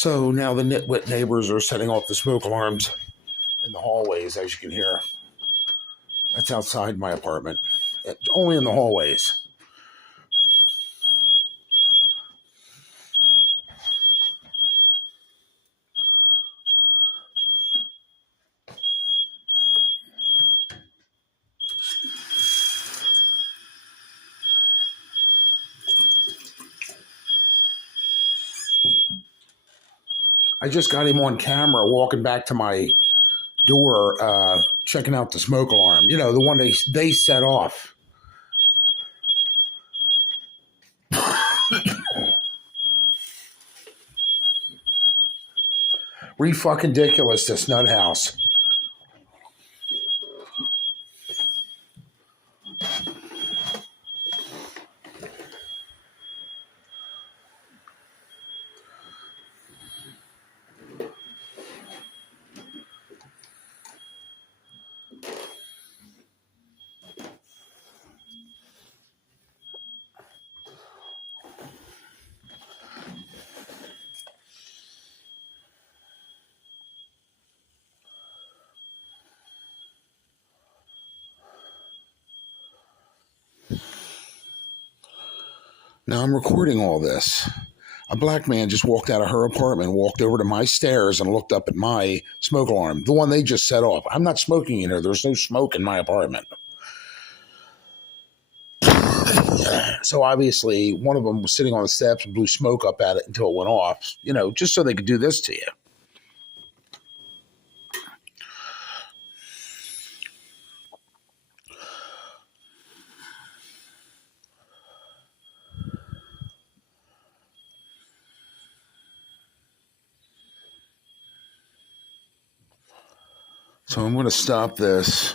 So now the nitwit neighbors are setting off the smoke alarms in the hallways, as you can hear. That's outside my apartment. Only in the hallways. I just got him on camera walking back to my door, checking out the smoke alarm. You know, the one they set off. Fucking ridiculous, this nut house. Now I'm recording all this. A black man just walked out of her apartment, walked over to my stairs and looked up at my smoke alarm, the one they just set off. I'm not smoking in here. There's no smoke in my apartment. So obviously one of them was sitting on the steps and blew smoke up at it until it went off, you know, just so they could do this to you. So I'm going to stop this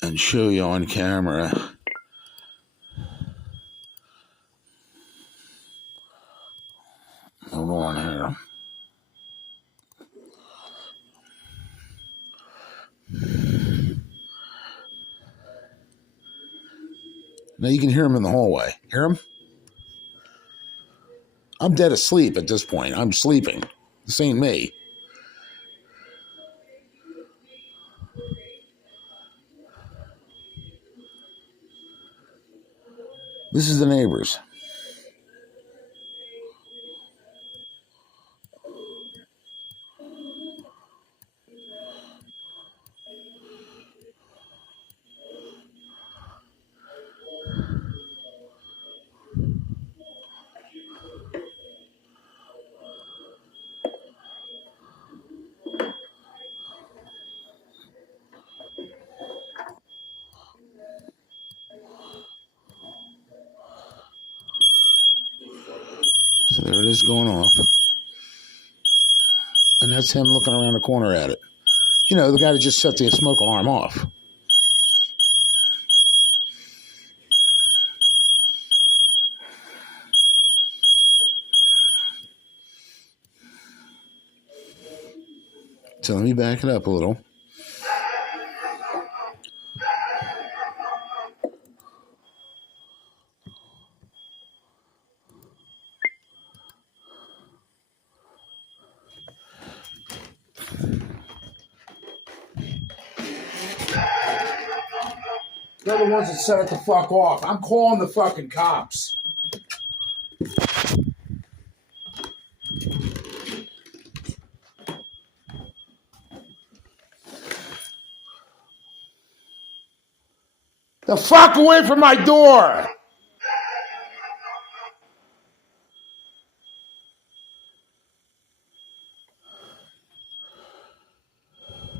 and show you on camera. Hold on here. Now you can hear him in the hallway. Hear him? I'm dead asleep at this point. I'm sleeping. This ain't me. This is the neighbors. So there it is going off. And that's him looking around the corner at it. You know, the guy that just set the smoke alarm off. So let me back it up a little. They're the ones that set it the fuck off. I'm calling the fucking cops. The fuck away from my door!